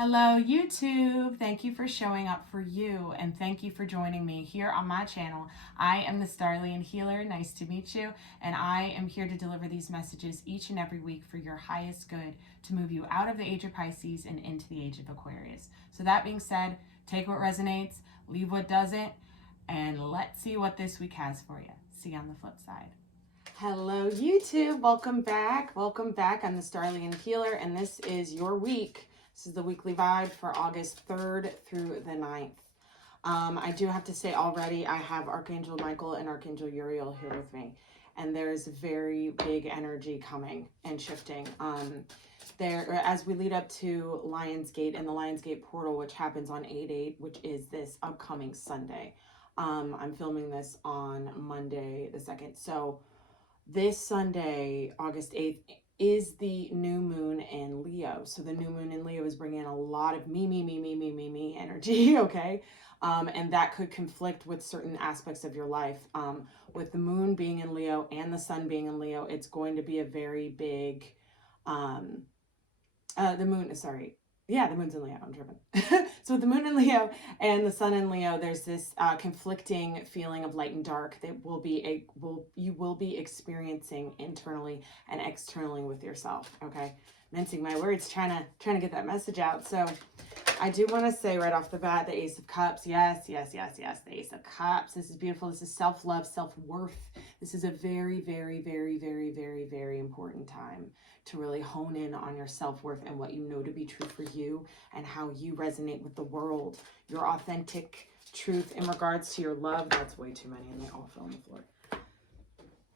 Hello YouTube, thank you for showing up for you and thank you for joining me here on my channel. I am the Starlian Healer, nice to meet you, and I am here to deliver these messages each and every week for your highest good to move you out of the age of Pisces and into the age of Aquarius. So that being said, take what resonates, leave what doesn't, and let's see what this week has for you. See you on the flip side. Hello YouTube, welcome back. Welcome back. I'm the Starlian Healer and this is your week. This is the weekly vibe for August 3rd through the 9th. I do have to say already, I have Archangel Michael and Archangel Uriel here with me. And there's very big energy coming and shifting. As we lead up to Lionsgate and the Lionsgate portal, which happens on 8/8, which is this upcoming Sunday. I'm filming this on Monday the 2nd. So this Sunday, August 8th, is the new moon in Leo. So the new moon in Leo is bringing a lot of me energy, okay? And that could conflict with certain aspects of your life. With the moon being in Leo and the sun being in Leo, it's going to be a very big, the moon's in Leo, I'm tripping. So with the moon in Leo and the sun in Leo, there's this conflicting feeling of light and dark that you will be experiencing internally and externally with yourself, okay? Mincing my words, trying to get that message out. So I do want to say right off the bat, the Ace of Cups, yes, the Ace of Cups. This is beautiful. This is self-love, self-worth. This is a very, very, very, very, very, very important time to really hone in on your self-worth and what you know to be true for you and how you resonate with the world. Your authentic truth in regards to your love. That's way too many and they all fell on the floor.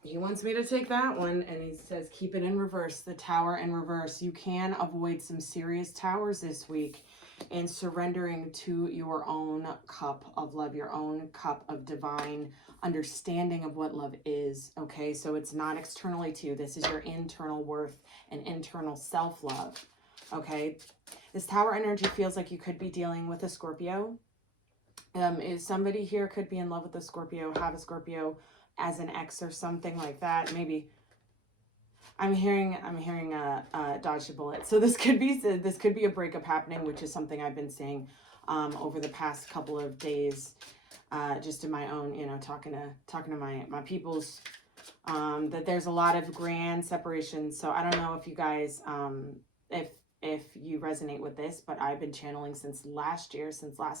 He wants me to take that one and he says, keep it in reverse, the Tower in reverse. You can avoid some serious towers this week in surrendering to your own cup of love, your own cup of divine understanding of what love is, okay? So it's not externally to you. This is your internal worth and internal self-love, okay? This Tower energy feels like you could be dealing with a Scorpio. Is somebody here could be in love with a Scorpio, have a Scorpio as an ex or something like that. Maybe I'm hearing dodge a bullet. So this could be a breakup happening, which is something I've been seeing over the past couple of days, just in my own, talking to my peoples, that there's a lot of grand separations. So I don't know if you guys, if you resonate with this, but I've been channeling since last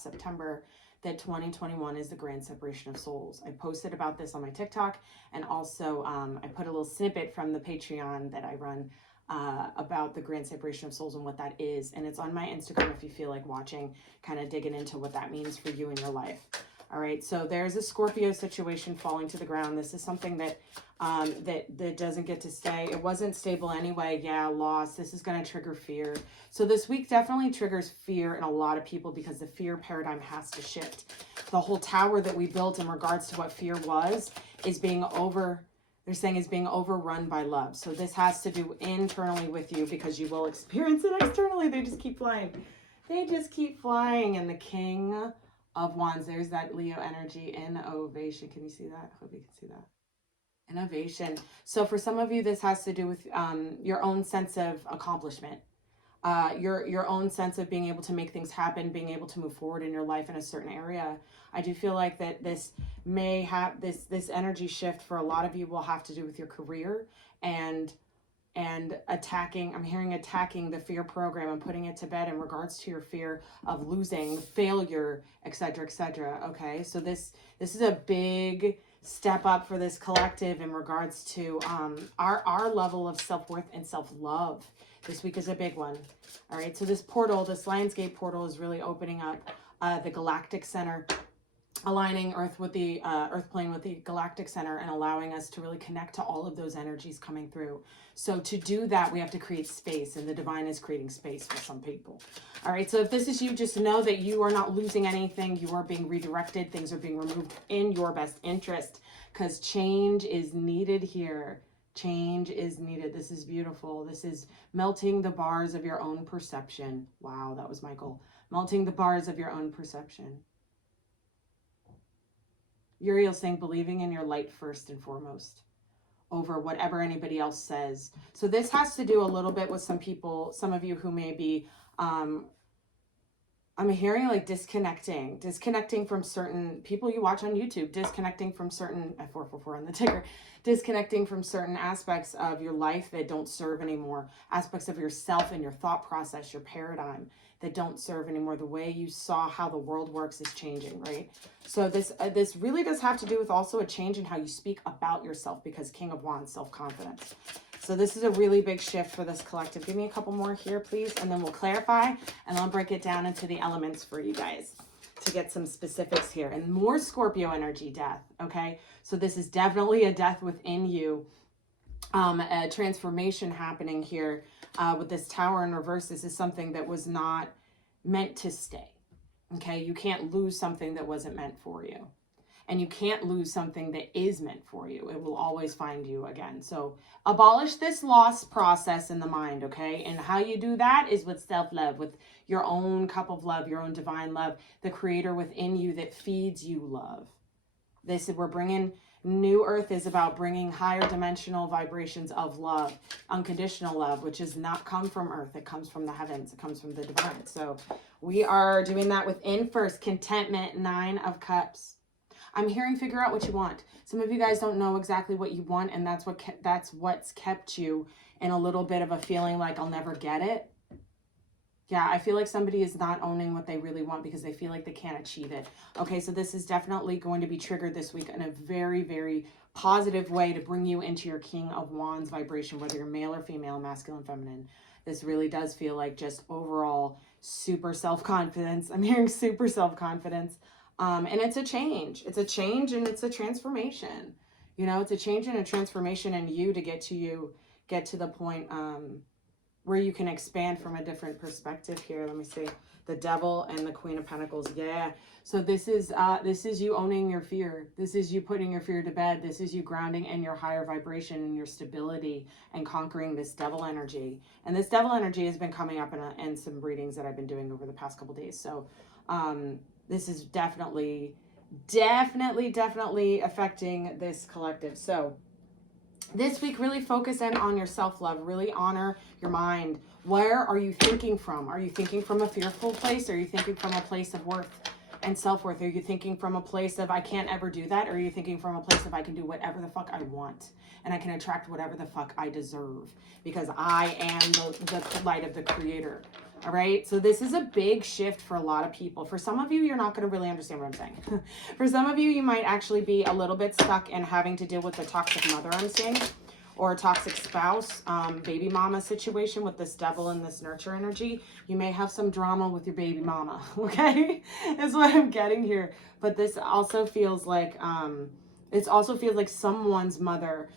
September, that 2021 is the grand separation of souls. I posted about this on my TikTok, and also I put a little snippet from the Patreon that I run about the grand separation of souls and what that is. And it's on my Instagram if you feel like watching, kind of digging into what that means for you in your life. All right, so there's a Scorpio situation falling to the ground. This is something that that doesn't get to stay. It wasn't stable anyway. Yeah, loss. This is going to trigger fear. So this week definitely triggers fear in a lot of people because the fear paradigm has to shift. The whole tower that we built in regards to what fear was is being overrun by love. So this has to do internally with you because you will experience it externally. They just keep flying. They just keep flying. And the King of Wands, there's that Leo energy, innovation. Can you see that? I hope you can see that. Innovation. So for some of you, this has to do with your own sense of accomplishment, your own sense of being able to make things happen, being able to move forward in your life in a certain area. I do feel like that this may have this energy shift for a lot of you will have to do with your career and attacking, I'm hearing attacking the fear program and putting it to bed in regards to your fear of losing, failure, etc., etc. Okay, so this is a big step up for this collective in regards to our level of self-worth and self-love. This week is a big one. All right, so this Lionsgate portal is really opening up the galactic center, aligning Earth with the Earth plane with the galactic center and allowing us to really connect to all of those energies coming through. So to do that, we have to create space, and the divine is creating space for some people. All right, so if this is you, just know that you are not losing anything. You are being redirected. Things are being removed in your best interest because change is needed here. Change is needed. This is beautiful. This is melting the bars of your own perception. Wow, that was Michael. Melting the bars of your own perception. Uriel saying believing in your light first and foremost over whatever anybody else says. So this has to do a little bit with some people, some of you who may be I'm hearing like disconnecting from certain people you watch on YouTube, disconnecting from certain, 444 on the ticker, disconnecting from certain aspects of your life that don't serve anymore, aspects of yourself and your thought process, your paradigm that don't serve anymore. The way you saw how the world works is changing, right? So this really does have to do with also a change in how you speak about yourself, because King of Wands, self-confidence. So this is a really big shift for this collective. Give me a couple more here, please, and then we'll clarify, and I'll break it down into the elements for you guys to get some specifics here. And more Scorpio energy, death, okay? So this is definitely a death within you, a transformation happening here with this Tower in reverse. This is something that was not meant to stay, okay? You can't lose something that wasn't meant for you. And you can't lose something that is meant for you. It will always find you again. So abolish this loss process in the mind, okay? And how you do that is with self-love, with your own cup of love, your own divine love, the creator within you that feeds you love. This is, we're bringing, New Earth is about bringing higher dimensional vibrations of love, unconditional love, which does not come from Earth. It comes from the heavens. It comes from the divine. So we are doing that within first. Contentment, 9 of Cups. I'm hearing figure out what you want. Some of you guys don't know exactly what you want, and that's what's kept you in a little bit of a feeling like I'll never get it. Yeah, I feel like somebody is not owning what they really want because they feel like they can't achieve it. Okay, so this is definitely going to be triggered this week in a very, very positive way to bring you into your King of Wands vibration, whether you're male or female, masculine, feminine. This really does feel like just overall super self-confidence. I'm hearing super self-confidence. And it's a change. It's a change and it's a transformation. You know, it's a change and a transformation in you to get to the point where you can expand from a different perspective here. Let me see. The Devil and the Queen of Pentacles. Yeah. So this is you owning your fear. This is you putting your fear to bed. This is you grounding in your higher vibration and your stability and conquering this devil energy. And this devil energy has been coming up in some readings that I've been doing over the past couple days. So, this is definitely affecting this collective. So this week, really focus in on your self-love. Really honor your mind. Where are you thinking from? Are you thinking from a fearful place? Are you thinking from a place of worth and self-worth? Are you thinking from a place of I can't ever do that? Or are you thinking from a place of I can do whatever the fuck I want and I can attract whatever the fuck I deserve because I am the light of the creator? All right. So this is a big shift for a lot of people. For some of you, you're not going to really understand what I'm saying. For some of you, you might actually be a little bit stuck in having to deal with the toxic mother I'm seeing, or a toxic spouse, baby mama situation with this devil and this nurture energy. You may have some drama with your baby mama. Okay. Is what I'm getting here. But this also feels like, someone's mother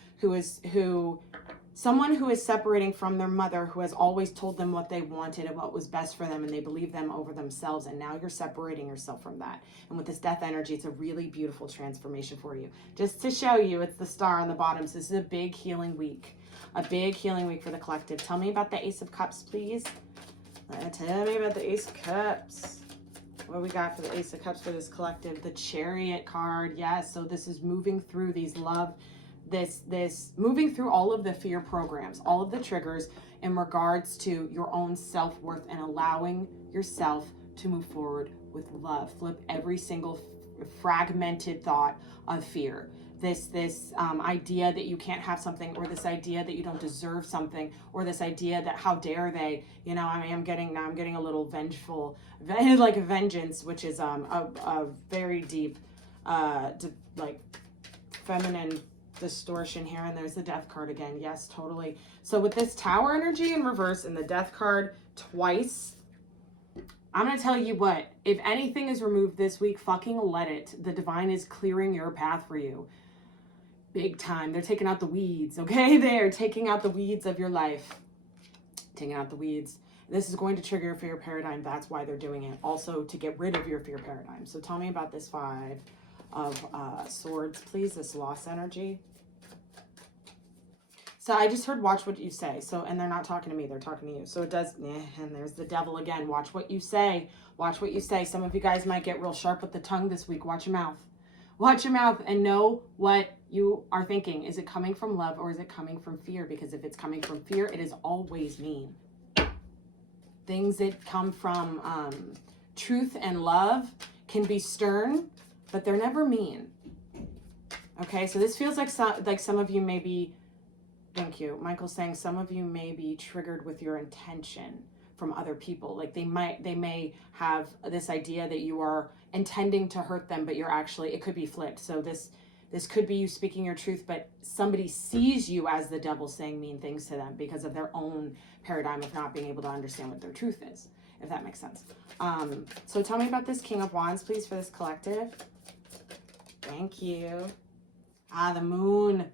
someone who is separating from their mother who has always told them what they wanted and what was best for them, and they believe them over themselves, and now you're separating yourself from that. And with this death energy, it's a really beautiful transformation for you. Just to show you, it's the star on the bottom. So this is a big healing week. A big healing week for the collective. Tell me about the Ace of Cups, please. Tell me about the Ace of Cups. What we got for the Ace of Cups for this collective? The Chariot card. Yes, so this is moving through these moving through all of the fear programs, all of the triggers in regards to your own self-worth and allowing yourself to move forward with love. Flip every single fragmented thought of fear. This idea that you can't have something, or this idea that you don't deserve something, or this idea that how dare they, you know, I'm getting a little vengeful, like vengeance, which is a very deep, like feminine distortion here. And there's the Death card again. Yes, totally. So with this Tower energy in reverse and the Death card twice, I'm going to tell you what, if anything is removed this week, fucking let it. The divine is clearing your path for you. Big time. They're taking out the weeds, okay? They're taking out the weeds of your life. Taking out the weeds. This is going to trigger your fear paradigm. That's why they're doing it. Also to get rid of your fear paradigm. So tell me about this 5 of Swords, please. This loss energy. So I just heard watch what you say. So, and they're not talking to me, they're talking to you. So it does, and there's the Devil again. Watch what you say. Watch what you say. Some of you guys might get real sharp with the tongue this week. Watch your mouth. Watch your mouth and know what you are thinking. Is it coming from love or is it coming from fear? Because if it's coming from fear, it is always mean. Things that come from truth and love can be stern, but they're never mean. Okay, so this feels like some of you may be, thank you, Michael's saying some of you may be triggered with your intention from other people. Like they may have this idea that you are intending to hurt them, but you're actually, it could be flipped. So this could be you speaking your truth, but somebody sees you as the devil saying mean things to them because of their own paradigm of not being able to understand what their truth is, if that makes sense. So tell me about this King of Wands, please, for this collective. Thank you. The moon.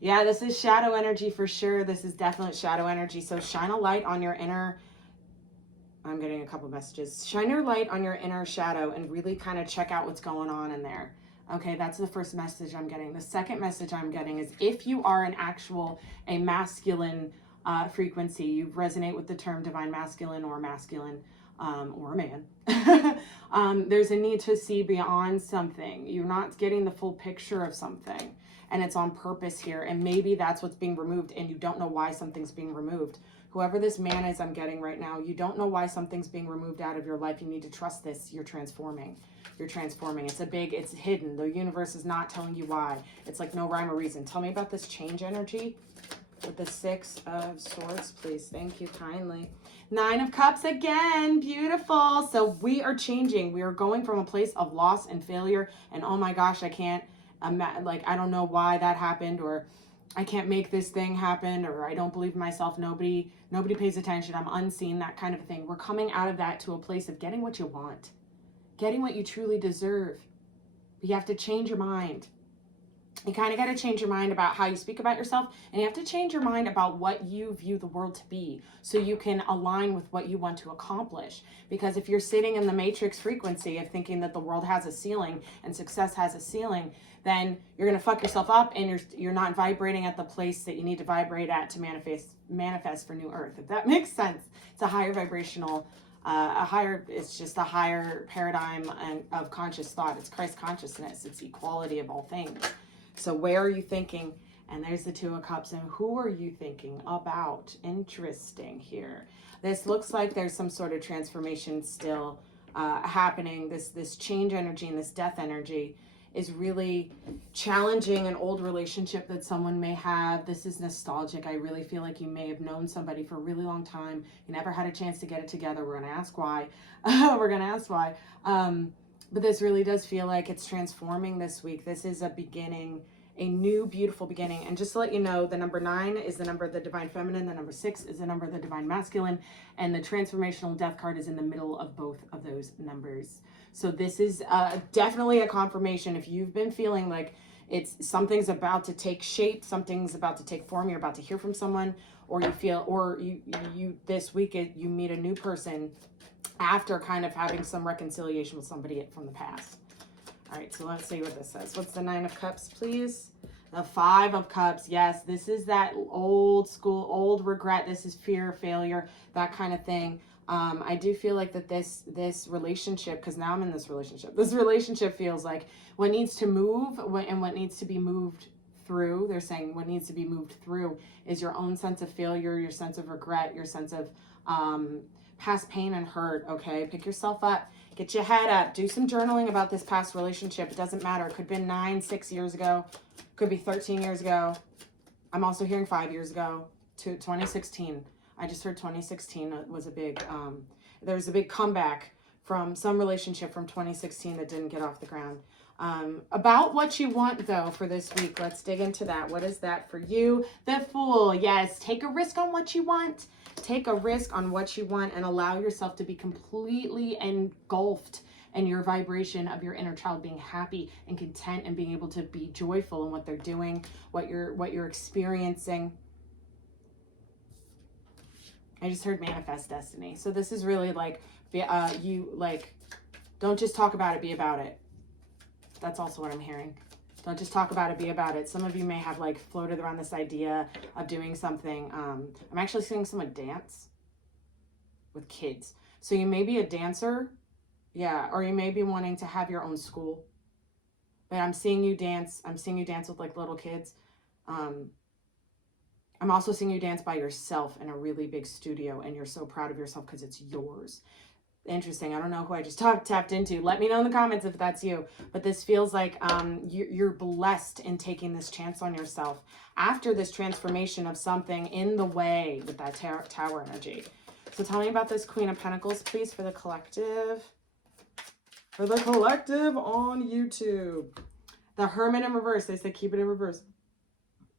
Yeah, this is shadow energy for sure. This is definitely shadow energy. So shine a light on your inner, I'm getting a couple messages. Shine your light on your inner shadow and really kind of check out what's going on in there. Okay, that's the first message I'm getting. The second message I'm getting is if you are a masculine frequency, you resonate with the term divine masculine or a man, there's a need to see beyond something. You're not getting the full picture of something, and it's on purpose here. And maybe that's what's being removed, and you don't know why something's being removed. Whoever this man is I'm getting right now, you don't know why something's being removed out of your life. You need to trust this. You're transforming. You're transforming. It's hidden. The universe is not telling you why. It's like no rhyme or reason. Tell me about this change energy with the 6 of Swords, please. Thank you kindly. 9 of Cups again. Beautiful. So we are changing. We are going from a place of loss and failure. And oh my gosh, I can't, I don't know why that happened, or I can't make this thing happen, or I don't believe in myself. Nobody pays attention. I'm unseen, that kind of a thing. We're coming out of that to a place of getting what you want, getting what you truly deserve. But you have to change your mind. You kind of got to change your mind about how you speak about yourself, and you have to change your mind about what you view the world to be so you can align with what you want to accomplish. Because if you're sitting in the matrix frequency of thinking that the world has a ceiling and success has a ceiling, then you're going to fuck yourself up, and you're not vibrating at the place that you need to vibrate at to manifest for new earth, if that makes sense. It's a higher vibrational it's just a higher paradigm of conscious thought. It's Christ consciousness. It's equality of all things. So where are you thinking? And there's the 2 of Cups. And who are you thinking about? Interesting here. This looks like there's some sort of transformation still happening. This change energy and this death energy is really challenging an old relationship that someone may have. This is nostalgic. I really feel like you may have known somebody for a really long time. You never had a chance to get it together. We're going to ask why. We're going to ask why. But this really does feel like it's transforming this week. This is a beginning, a new, beautiful beginning. And just to let you know, the number 9 is the number of the divine feminine. The number 6 is the number of the divine masculine. And the transformational death card is in the middle of both of those numbers. So this is definitely a confirmation. If you've been feeling like something's about to take shape, something's about to take form, you're about to hear from someone, or you feel, or you this week you meet a new person after kind of having some reconciliation with somebody from the past. All right, so let's see what this says. What's the 9 of Cups, please? The 5 of Cups. Yes, this is that old school, old regret. This is fear, failure, that kind of thing. I do feel like that this relationship, because now I'm in this relationship feels like what needs to move and what needs to be moved through. They're saying what needs to be moved through is your own sense of failure, your sense of regret, your sense of past pain and hurt. Okay, pick yourself up, get your head up, do some journaling about this past relationship. It doesn't matter. It could have been 9, 6 years ago, could be 13 years ago. I'm also hearing 5 years ago to 2016. I just heard 2016 was a big, there was a big comeback from some relationship from 2016 that didn't get off the ground. About what you want, though, for this week. Let's dig into that. What is that for you? The Fool. Yes, take a risk on what you want. Take a risk on what you want and allow yourself to be completely engulfed in your vibration of your inner child being happy and content and being able to be joyful in what they're doing, what you're experiencing. I just heard manifest destiny. So this is really like, don't just talk about it, be about it. That's also what I'm hearing. Don't just talk about it, be about it. Some of you may have like floated around this idea of doing something. I'm actually seeing someone dance with kids. So you may be a dancer, yeah, or you may be wanting to have your own school. But I'm seeing you dance. I'm seeing you dance with like little kids. I'm also seeing you dance by yourself in a really big studio, and you're so proud of yourself because it's yours. Interesting. I don't know who I just tapped into. Let me know in the comments if that's you. But this feels like you're blessed in taking this chance on yourself after this transformation of something in the way with that tower energy. So tell me about this Queen of Pentacles, please, for the collective. For the collective on YouTube. The Hermit in reverse. They said keep it in reverse.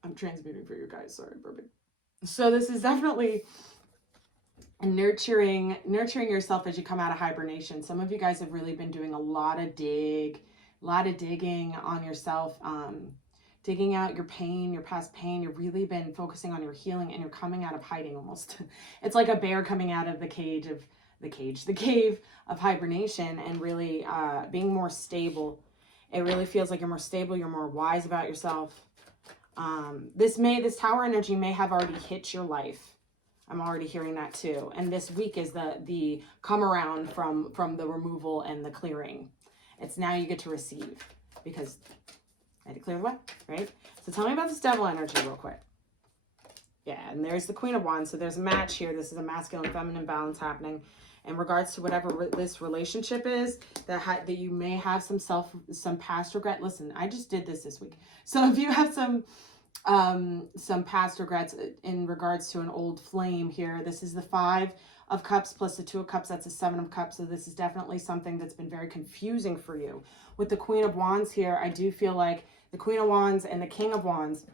I'm transmuting for you guys. Sorry, burping. So this is definitely nurturing yourself as you come out of hibernation. Some of you guys have really been doing a lot of digging on yourself, digging out your pain, your past pain. You've really been focusing on your healing, and you're coming out of hiding almost. It's like a bear coming out of the cave of hibernation, and really being more stable. It really feels like you're more stable, you're more wise about yourself. This tower energy may have already hit your life. I'm already hearing that too. And this week is the come around from the removal and the clearing. It's now you get to receive, because I had to clear the way, right? So tell me about this devil energy real quick. Yeah, and there's the Queen of Wands. So there's a match here. This is a masculine feminine balance happening in regards to whatever this relationship is that you may have some past regret. Listen, I just did this week. So if you have some past regrets in regards to an old flame here, this is the 5 of Cups plus the 2 of Cups. That's a 7 of Cups. So this is definitely something that's been very confusing for you. With the Queen of Wands here, I do feel like the Queen of Wands and the King of Wands,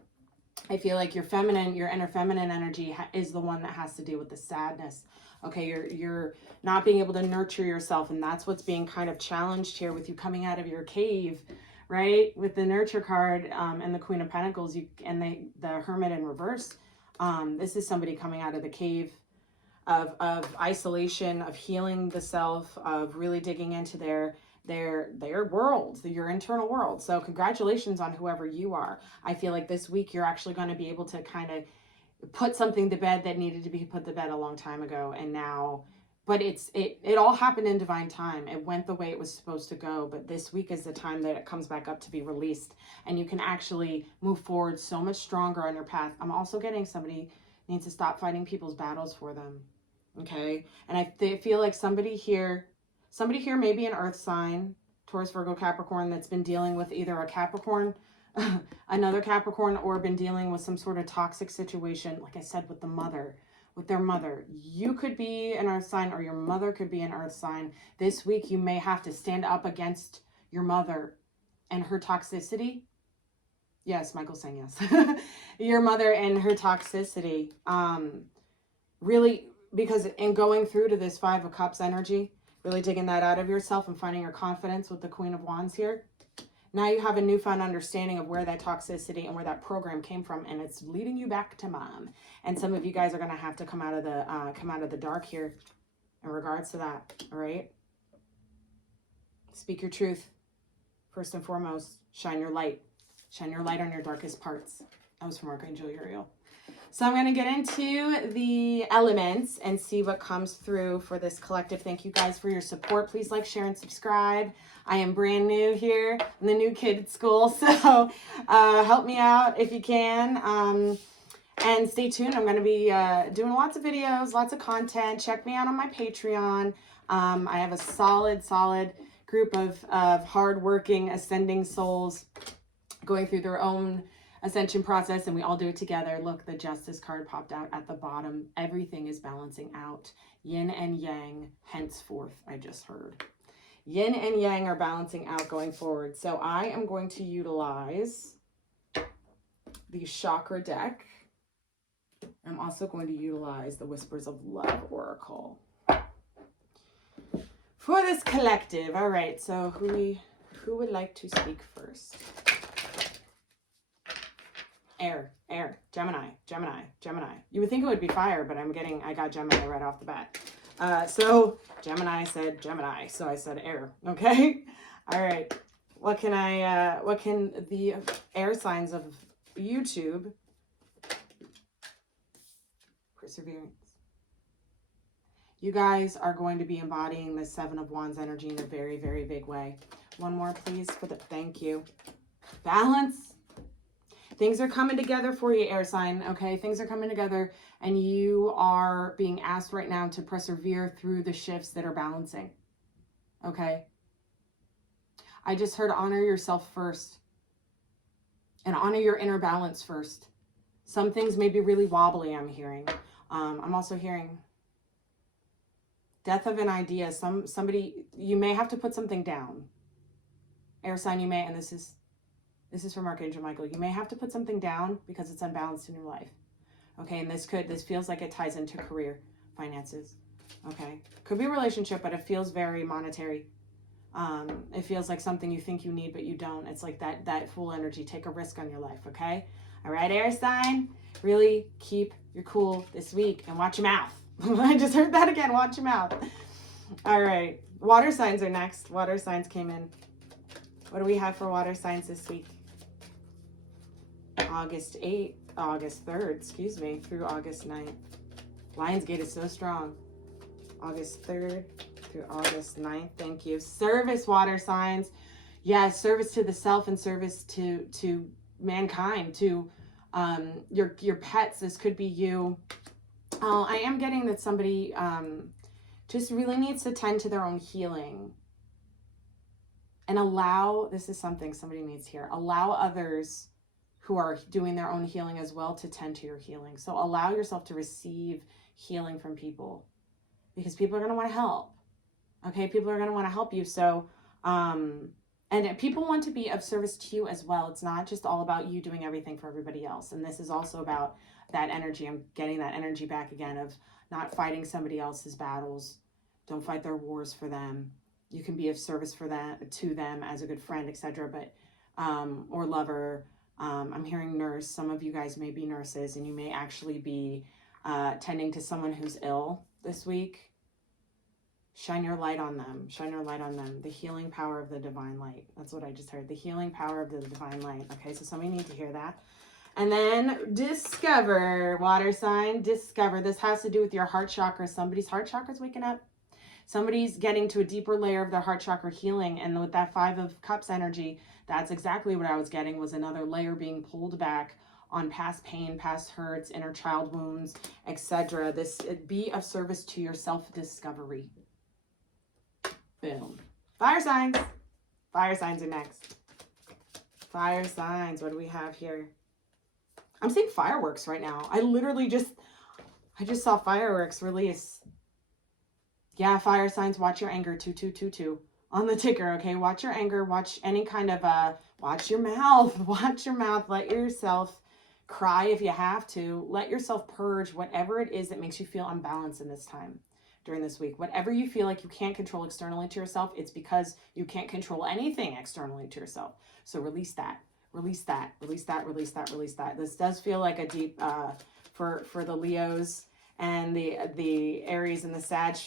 I feel like your inner feminine energy is the one that has to deal with the sadness. Okay, you're not being able to nurture yourself, and that's what's being kind of challenged here with you coming out of your cave, right? With the Nurture card and the Queen of Pentacles, and the Hermit in reverse. This is somebody coming out of the cave of isolation, of healing the self, of really digging into their world, your internal world. So congratulations on whoever you are. I feel like this week you're actually going to be able to kind of put something to bed that needed to be put to bed a long time ago, and now, but it all happened in divine time. It went the way it was supposed to go, but this week is the time that it comes back up to be released, and you can actually move forward so much stronger on your path. I'm also getting somebody needs to stop fighting people's battles for them. Okay, and I feel like somebody here may be an earth sign, Taurus, Virgo, Capricorn, that's been dealing with either a Capricorn, another Capricorn, or been dealing with some sort of toxic situation, like I said, with their mother. You could be an earth sign, or your mother could be an earth sign. This week you may have to stand up against your mother and her toxicity. Yes, Michael's saying yes. Your mother and her toxicity. Really, because in going through to this 5 of Cups energy, really digging that out of yourself and finding your confidence with the Queen of Wands here. Now you have a newfound understanding of where that toxicity and where that program came from, and it's leading you back to mom. And some of you guys are going to have to come out of the dark here in regards to that. All right. Speak your truth. First and foremost, shine your light. Shine your light on your darkest parts. That was from Archangel Uriel. So I'm going to get into the elements and see what comes through for this collective. Thank you guys for your support. Please like, share, and subscribe. I am brand new here. I'm the new kid at school, so help me out if you can. And stay tuned. I'm going to be doing lots of videos, lots of content. Check me out on my Patreon. I have a solid group of hardworking ascending souls going through their own ascension process, and we all do it together. Look, the Justice card popped out at the bottom. Everything is balancing out. Yin and yang, henceforth, I just heard. Yin and yang are balancing out going forward. So I am going to utilize the chakra deck. I'm also going to utilize the Whispers of Love Oracle for this collective. All right, so who would like to speak first? Air, Gemini. You would think it would be fire, but I got Gemini right off the bat. So Gemini said Gemini, so I said air. Okay. All right. What can the air signs of YouTube? Perseverance. You guys are going to be embodying the 7 of Wands energy in a very, very big way. One more, please, for the thank you. Balance. Things are coming together for you, air sign, okay? Things are coming together, and you are being asked right now to persevere through the shifts that are balancing, okay? I just heard honor yourself first and honor your inner balance first. Some things may be really wobbly, I'm hearing. I'm also hearing death of an idea. Somebody, you may have to put something down. Air sign, you may, and this is from Archangel Michael. You may have to put something down because it's unbalanced in your life. Okay, and this feels like it ties into career, finances. Okay, could be a relationship, but it feels very monetary. It feels like something you think you need, but you don't. It's like that full energy. Take a risk on your life, okay? All right, air sign, really keep your cool this week and watch your mouth. I just heard that again, watch your mouth. All right, water signs are next. Water signs came in. What do we have for water signs this week? August 3rd, excuse me, through August 9th. Lionsgate is so strong. August 3rd through August 9th. Thank you. Service, water signs. Yes, service to the self and service to mankind, to your pets. This could be you. I am getting that somebody just really needs to tend to their own healing and allow, this is something somebody needs here, allow others who are doing their own healing as well to tend to your healing. So allow yourself to receive healing from people, because people are going to want to help. Okay, people are going to want to help you. So, and people want to be of service to you as well. It's not just all about you doing everything for everybody else. And this is also about that energy. I'm getting that energy back again of not fighting somebody else's battles. Don't fight their wars for them. You can be of service for them, to them as a good friend, etc. But, or lover. I'm hearing nurse. Some of you guys may be nurses, and you may actually be tending to someone who's ill this week. Shine your light on them. Shine your light on them. The healing power of the divine light. That's what I just heard. The healing power of the divine light. Okay, so somebody needs to hear that. And then discover, water sign, discover. This has to do with your heart chakra. Somebody's heart chakra is waking up. Somebody's getting to a deeper layer of their heart chakra healing. And with that 5 of Cups energy, that's exactly what I was getting, was another layer being pulled back on past pain, past hurts, inner child wounds, etc. This, be of service to your self-discovery. Boom. Fire signs. Fire signs are next. Fire signs. What do we have here? I'm seeing fireworks right now. I just saw fireworks release. Yeah, fire signs. Watch your anger. 2222 on the ticker. Okay, watch your anger. Watch any kind of watch your mouth. Watch your mouth. Let yourself cry if you have to. Let yourself purge whatever it is that makes you feel unbalanced in this time. During this week, whatever you feel like you can't control externally to yourself, it's because you can't control anything externally to yourself. So release that, release that, release that, release that, release that. This does feel like a deep, for the Leos and the Aries and the Sag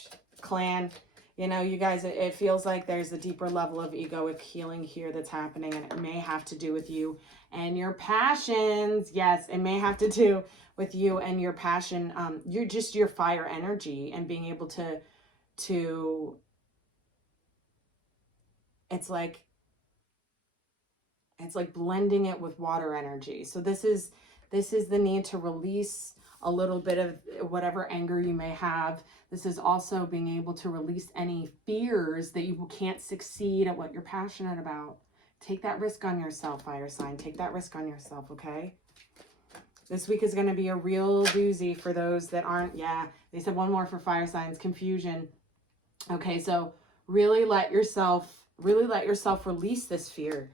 clan. You know, you guys, it feels like there's a deeper level of egoic healing here that's happening, and it may have to do with you and your passions. Yes, it may have to do with you and your passion, you're just your fire energy, and being able to it's like blending it with water energy. So this is the need to release a little bit of whatever anger you may have. This is also being able to release any fears that you can't succeed at what you're passionate about. Take that risk on yourself, fire sign. Take that risk on yourself, okay? This week is going to be a real doozy for those that aren't, yeah, they said one more for fire signs, confusion. Okay, so really let yourself release this fear.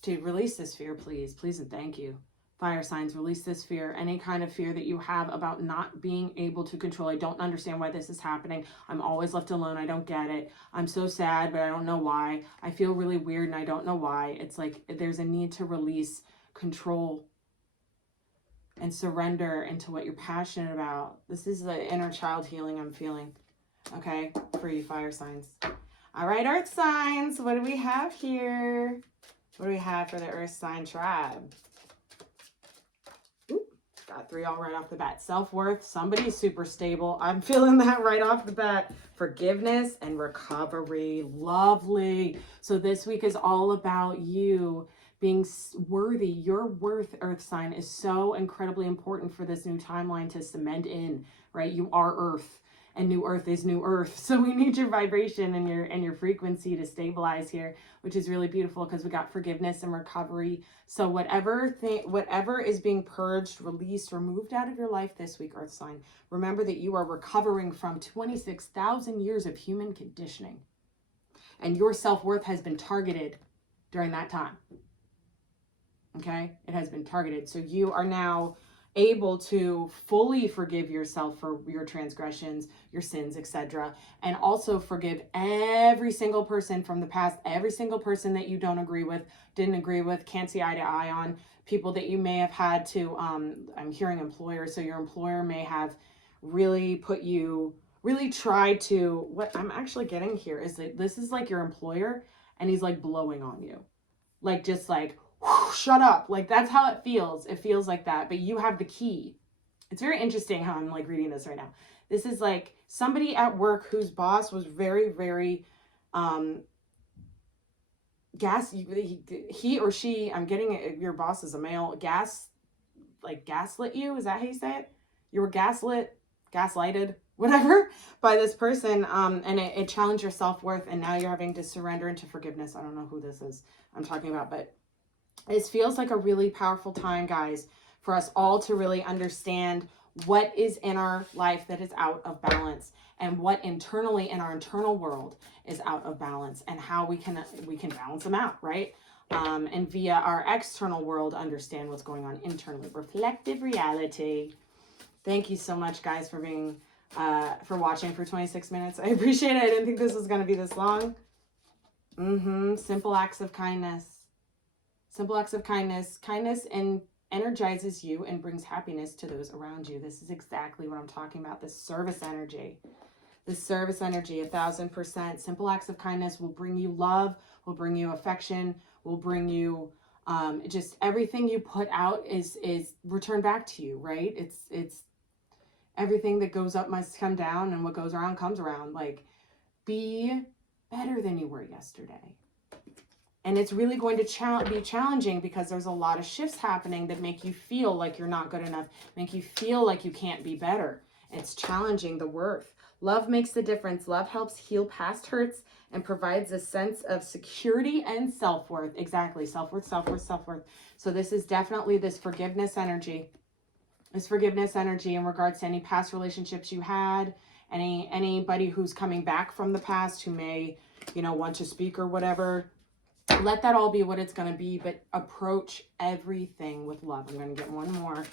Dude, release this fear, please. Please and thank you. Fire signs, release this fear. Any kind of fear that you have about not being able to control. I don't understand why this is happening. I'm always left alone. I don't get it. I'm so sad, but I don't know why. I feel really weird and I don't know why. It's like there's a need to release control and surrender into what you're passionate about. This is the inner child healing I'm feeling. Okay, for you fire signs. All right, earth signs. What do we have here? What do we have for the earth sign tribe? Ooh, got 3 all right off the bat. Self-worth. Somebody's super stable. I'm feeling that right off the bat. Forgiveness and recovery. Lovely. So this week is all about you being worthy. Your worth, Earth sign, is so incredibly important for this new timeline to cement in, right? You are Earth, and new Earth is new Earth. So we need your vibration and your frequency to stabilize here, which is really beautiful because we got forgiveness and recovery. So whatever is being purged, released, removed out of your life this week, Earth sign, remember that you are recovering from 26,000 years of human conditioning. And your self-worth has been targeted during that time. Okay? It has been targeted. So you are now able to fully forgive yourself for your transgressions, your sins, etc. And also forgive every single person from the past, every single person that you don't agree with, didn't agree with, can't see eye to eye on, people that you may have had to, I'm hearing employers, so your employer may have really tried to, what I'm actually getting here is that this is like your employer and he's like blowing on you. Like just like, shut up. Like that's how it feels. It feels like that, but you have the key. It's very interesting how I'm like reading this right now. This is like somebody at work whose boss was very, very, he or she, I'm getting it, your boss is a male, gaslit you. Is that how you say it? You were gaslighted, whatever, by this person. And it challenged your self-worth. And now you're having to surrender into forgiveness. I don't know who this is I'm talking about, but it feels like a really powerful time, guys, for us all to really understand what is in our life that is out of balance and what internally in our internal world is out of balance and how we can balance them out, right? And via our external world, understand what's going on internally. Reflective reality. Thank you so much, guys, for being, for watching for 26 minutes. I appreciate it. I didn't think this was going to be this long. Simple acts of kindness. Simple acts of kindness. Kindness energizes you and brings happiness to those around you. This is exactly what I'm talking about. This service energy. This service energy, 1000%. Simple acts of kindness will bring you love, will bring you affection, will bring you just everything you put out is returned back to you, right? It's everything that goes up must come down, and what goes around comes around. Like, be better than you were yesterday. And it's really going to be challenging because there's a lot of shifts happening that make you feel like you're not good enough, make you feel like you can't be better. It's challenging the worth. Love makes the difference. Love helps heal past hurts and provides a sense of security and self-worth. Exactly. Self-worth, self-worth, self-worth. So this is definitely this forgiveness energy. This forgiveness energy in regards to any past relationships you had, anybody who's coming back from the past who may, want to speak or whatever. Let that all be what it's going to be, but approach everything with love. I'm going to get one more,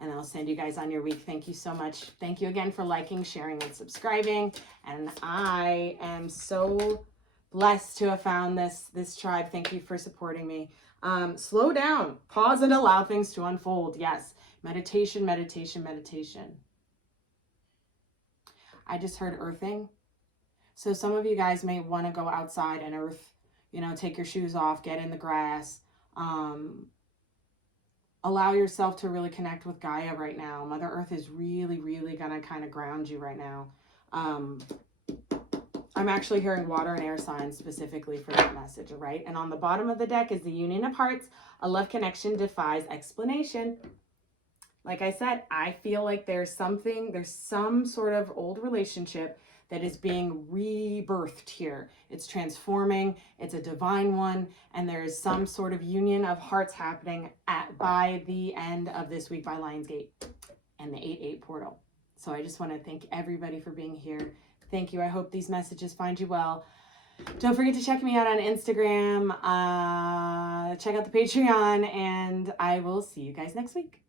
and I'll send you guys on your week. Thank you so much. Thank you again for liking, sharing, and subscribing. And I am so blessed to have found this tribe. Thank you for supporting me. Slow down, pause, and allow things to unfold. Yes, meditation, meditation, meditation. I just heard earthing. So some of you guys may want to go outside and earth. Take your shoes off, get in the grass, allow yourself to really connect with Gaia right now. Mother Earth is really, really going to kind of ground you right now. I'm actually hearing water and air signs specifically for that message, right? And on the bottom of the deck is the Union of Hearts. A love connection defies explanation. Like I said, I feel like there's some sort of old relationship that is being rebirthed here. It's transforming, it's a divine one, and there is some sort of union of hearts happening by the end of this week by Lionsgate and the 8/8 portal. So I just want to thank everybody for being here. Thank you. I hope these messages find you well. Don't forget to check me out on Instagram, check out the Patreon, and I will see you guys next week.